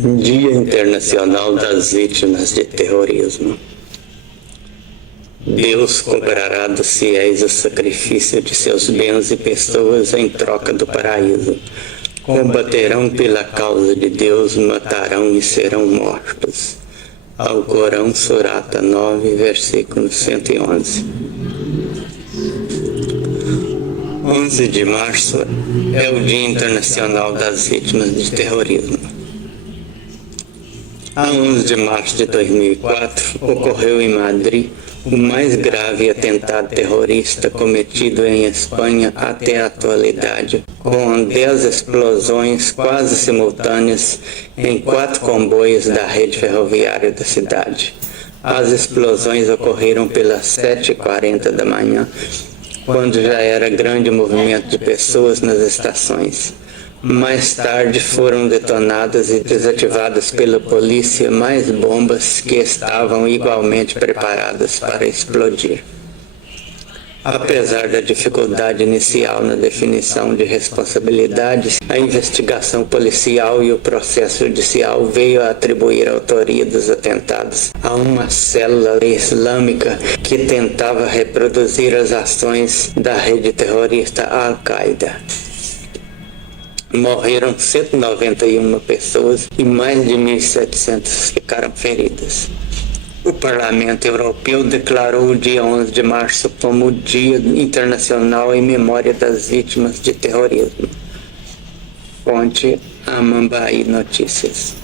Dia Internacional das Vítimas de Terrorismo. Deus cobrará dos fiéis o sacrifício de seus bens e pessoas em troca do paraíso. Combaterão pela causa de Deus, matarão e serão mortos. Alcorão, Surata 9, versículo 111. 11 de março é o Dia Internacional das Vítimas de Terrorismo. A 11 de março de 2004, ocorreu em Madrid o mais grave atentado terrorista cometido em Espanha até a atualidade, com 10 explosões quase simultâneas em 4 comboios da rede ferroviária da cidade. As explosões ocorreram pelas 7h40 da manhã, quando já era grande movimento de pessoas nas estações. Mais tarde foram detonadas e desativadas pela polícia mais bombas que estavam igualmente preparadas para explodir. Apesar da dificuldade inicial na definição de responsabilidades, a investigação policial e o processo judicial veio a atribuir a autoria dos atentados a uma célula islâmica que tentava reproduzir as ações da rede terrorista Al-Qaeda. Morreram 191 pessoas e mais de 1.700 ficaram feridas. O Parlamento Europeu declarou o dia 11 de março como o Dia Internacional em Memória das Vítimas de Terrorismo. Fonte Amambaí Notícias.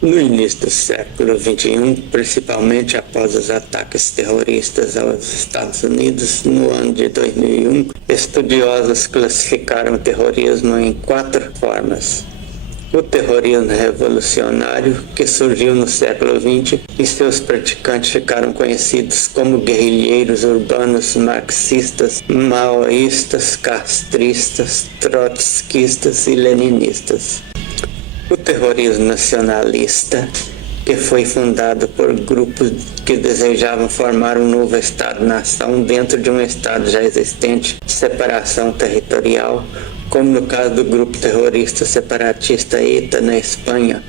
No início do século XXI, principalmente após os ataques terroristas aos Estados Unidos no ano de 2001, estudiosos classificaram o terrorismo em 4 formas. O terrorismo revolucionário, que surgiu no século XX, e seus praticantes ficaram conhecidos como guerrilheiros urbanos marxistas, maoístas, castristas, trotskistas e leninistas. O terrorismo nacionalista, que foi fundado por grupos que desejavam formar um novo Estado-nação dentro de um Estado já existente, separação territorial, como no caso do grupo terrorista separatista ETA na Espanha.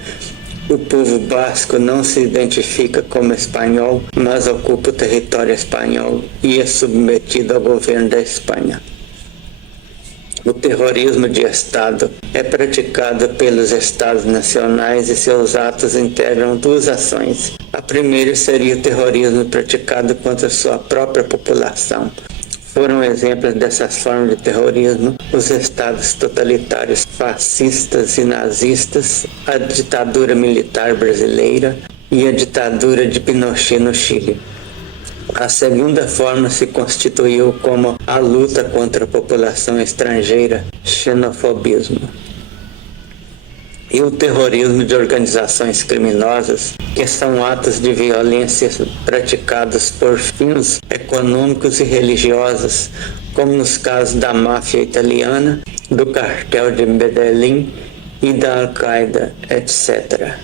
O povo basco não se identifica como espanhol, mas ocupa o território espanhol e é submetido ao governo da Espanha. O terrorismo de Estado é praticado pelos Estados nacionais e seus atos integram 2 ações. A primeira seria o terrorismo praticado contra sua própria população. Foram exemplos dessas formas de terrorismo os estados totalitários fascistas e nazistas, a ditadura militar brasileira e a ditadura de Pinochet no Chile. A segunda forma se constituiu como a luta contra a população estrangeira, xenofobismo. E o terrorismo de organizações criminosas, que são atos de violência praticados por fins econômicos e religiosos, como nos casos da máfia italiana, do cartel de Medellín e da Al-Qaeda, etc.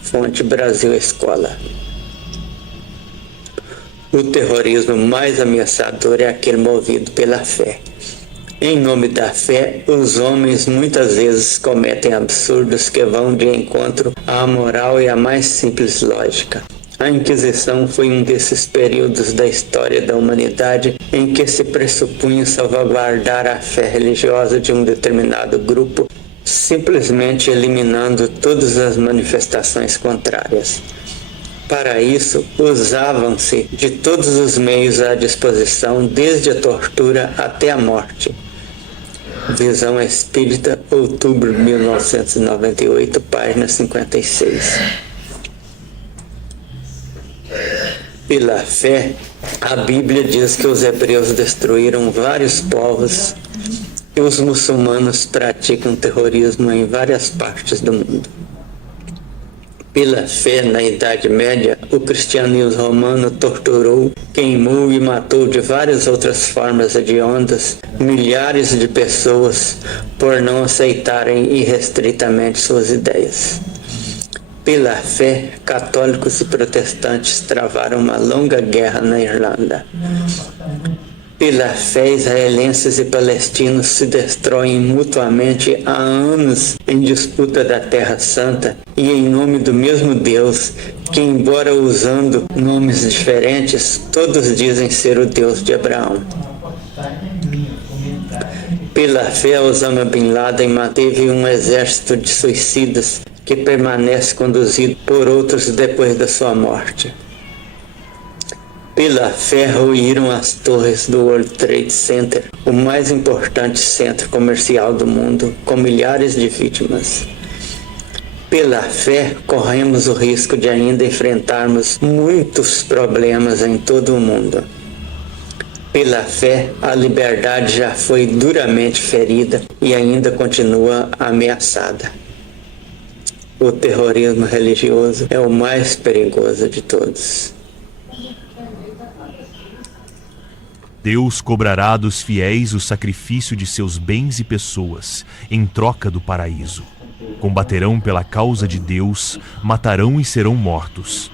Fonte Brasil Escola. O terrorismo mais ameaçador é aquele movido pela fé. Em nome da fé, os homens muitas vezes cometem absurdos que vão de encontro à moral e à mais simples lógica. A Inquisição foi um desses períodos da história da humanidade em que se pressupunha salvaguardar a fé religiosa de um determinado grupo, simplesmente eliminando todas as manifestações contrárias. Para isso, usavam-se de todos os meios à disposição, desde a tortura até a morte. Visão Espírita, outubro de 1998, página 56. Pela fé, a Bíblia diz que os hebreus destruíram vários povos e os muçulmanos praticam terrorismo em várias partes do mundo. Pela fé, na Idade Média, o cristianismo romano torturou, queimou e matou de várias outras formas hediondas milhares de pessoas por não aceitarem irrestritamente suas ideias. Pela fé, católicos e protestantes travaram uma longa guerra na Irlanda. Pela fé, israelenses e palestinos se destroem mutuamente há anos em disputa da Terra Santa e em nome do mesmo Deus, que, embora usando nomes diferentes, todos dizem ser o Deus de Abraão. Pela fé, Osama Bin Laden manteve um exército de suicidas que permanece conduzido por outros depois da sua morte. Pela fé, ruíram as torres do World Trade Center, o mais importante centro comercial do mundo, com milhares de vítimas. Pela fé, corremos o risco de ainda enfrentarmos muitos problemas em todo o mundo. Pela fé, a liberdade já foi duramente ferida e ainda continua ameaçada. O terrorismo religioso é o mais perigoso de todos. Deus cobrará dos fiéis o sacrifício de seus bens e pessoas, em troca do paraíso. Combaterão pela causa de Deus, matarão e serão mortos.